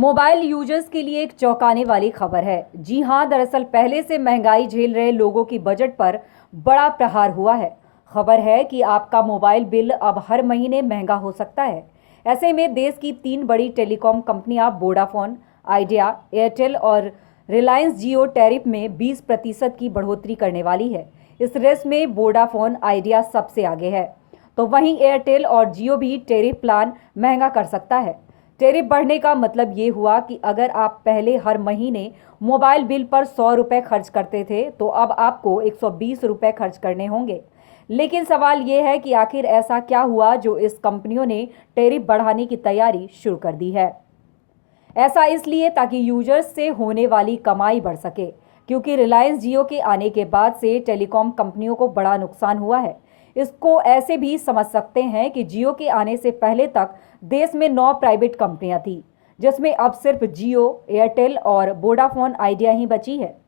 Mobile users के लिए एक चौंकाने वाली खबर है। जी हां, दरअसल पहले से महंगाई झेल रहे लोगों की बजट पर बड़ा प्रहार हुआ है। खबर है कि आपका मोबाइल बिल अब हर महीने महंगा हो सकता है। ऐसे में देश की 3 बड़ी टेलीकॉम कंपनियां वोडाफोन, आइडिया, एयरटेल और रिलायंस जियो टैरिफ में 20% की बढ़ोतरी करने वाली है। इस रेस में वोडाफोन, आइडिया सबसे आगे है, तो वहीं एयरटेल और जियो भी टैरिफ प्लान महंगा कर सकता है। टैरिफ बढ़ने का मतलब ये हुआ कि अगर आप पहले हर महीने मोबाइल बिल पर 100 रुपये खर्च करते थे, तो अब आपको 120 रुपये खर्च करने होंगे। लेकिन सवाल ये है कि आखिर ऐसा क्या हुआ जो इस कंपनियों ने टैरिफ बढ़ाने की तैयारी शुरू कर दी है। ऐसा इसलिए ताकि यूजर्स से होने वाली कमाई बढ़ सके, क्योंकि रिलायंस जियो के आने के बाद से टेलीकॉम कंपनियों को बड़ा नुकसान हुआ है। इसको ऐसे भी समझ सकते हैं कि जियो के आने से पहले तक देश में 9 प्राइवेट कंपनियां थी, जिसमें अब सिर्फ जियो, एयरटेल और वोडाफोन आइडिया ही बची है।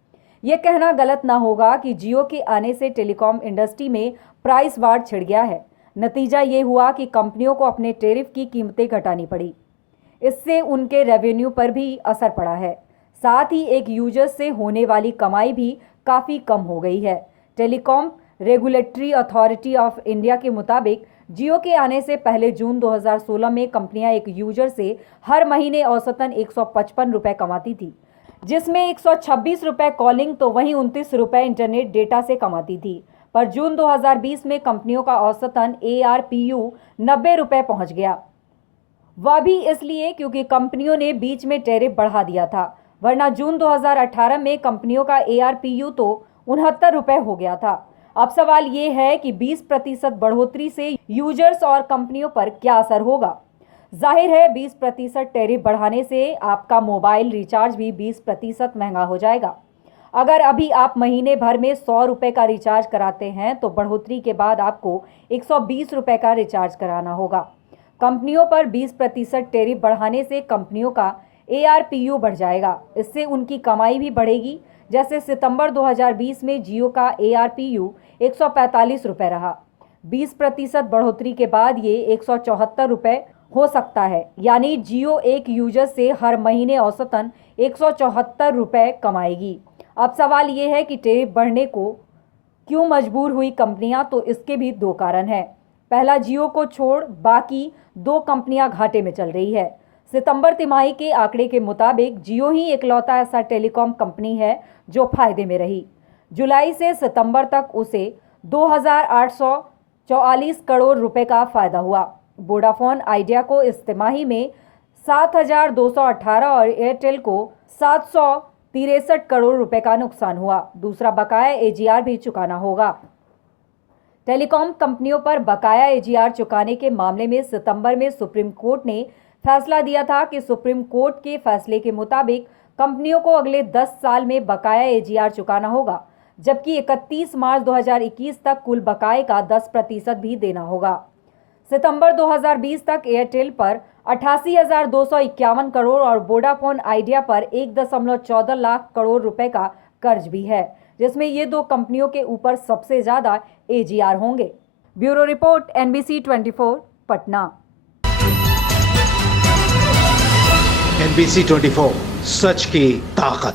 ये कहना गलत ना होगा कि जियो के आने से टेलीकॉम इंडस्ट्री में प्राइस वार छिड़ गया है। नतीजा ये हुआ कि कंपनियों को अपने टैरिफ की कीमतें घटानी पड़ी। इससे उनके रेवेन्यू पर भी असर पड़ा है। साथ ही एक यूजर से होने वाली कमाई भी काफ़ी कम हो गई है। Telecom regulatory authority of India के मुताबिक जियो के आने से पहले जून 2016 में कंपनियां एक यूजर से हर महीने औसतन 155 रुपये कमाती थी, जिसमें 126 रुपये कॉलिंग तो वहीं 29 रुपये इंटरनेट डेटा से कमाती थी। पर जून 2020 में कंपनियों का औसतन ARPU 90 रुपये पहुंच गया। वह भी इसलिए क्योंकि कंपनियों ने बीच में टैरिफ बढ़ा दिया था, वरना जून 2018 में कंपनियों का ARPU तो 69 रुपये हो गया था। अब सवाल ये है कि 20% बढ़ोतरी से यूजर्स और कंपनियों पर क्या असर होगा। जाहिर है 20% टैरिफ बढ़ाने से आपका मोबाइल रिचार्ज भी 20% महंगा हो जाएगा। अगर अभी आप महीने भर में 100 रुपये का रिचार्ज कराते हैं, तो बढ़ोतरी के बाद आपको 120 रुपये का रिचार्ज कराना होगा। कंपनियों पर 20% टैरिफ बढ़ाने से कंपनियों का ARPU बढ़ जाएगा। इससे उनकी कमाई भी बढ़ेगी। जैसे सितंबर 2020 में जियो का ARPU 145 रुपये रहा। 20% बढ़ोतरी के बाद ये 174 रुपये हो सकता है। यानी जियो एक यूजर से हर महीने औसतन 174 रुपये कमाएगी। अब सवाल ये है कि टैरिफ बढ़ने को क्यों मजबूर हुई कंपनियां, तो इसके भी 2 कारण हैं। पहला, जियो को छोड़ बाकी 2 कंपनियां घाटे में चल रही है। सितंबर तिमाही के आंकड़े के मुताबिक जियो ही इकलौता ऐसा टेलीकॉम कंपनी है जो फायदे में रही। जुलाई से सितंबर तक उसे 2,844 करोड़ रुपए का फायदा हुआ। वोडाफोन आइडिया को इस तिमाही में 7,218 और एयरटेल को 763 करोड़ रुपए का नुकसान हुआ। दूसरा बकाया AGR भी चुकाना होगा। टेलीकॉम कंपनियों पर बकाया AGR चुकाने के मामले में सितंबर में सुप्रीम कोर्ट ने फैसला दिया था कि सुप्रीम कोर्ट के फैसले के मुताबिक कंपनियों को अगले 10 साल में बकाया AGR चुकाना होगा, जबकि 31 मार्च 2021 तक कुल बकाये का 10% भी देना होगा। सितंबर 2020 तक एयरटेल पर 88,251 करोड़ और वोडाफोन आइडिया पर 1.14 लाख करोड़ रुपए का कर्ज भी है, जिसमें ये 2 कंपनियों के ऊपर सबसे ज्यादा AGR होंगे। Bureau report, NBC 24, Patna. NBC 24, सच की ताकत।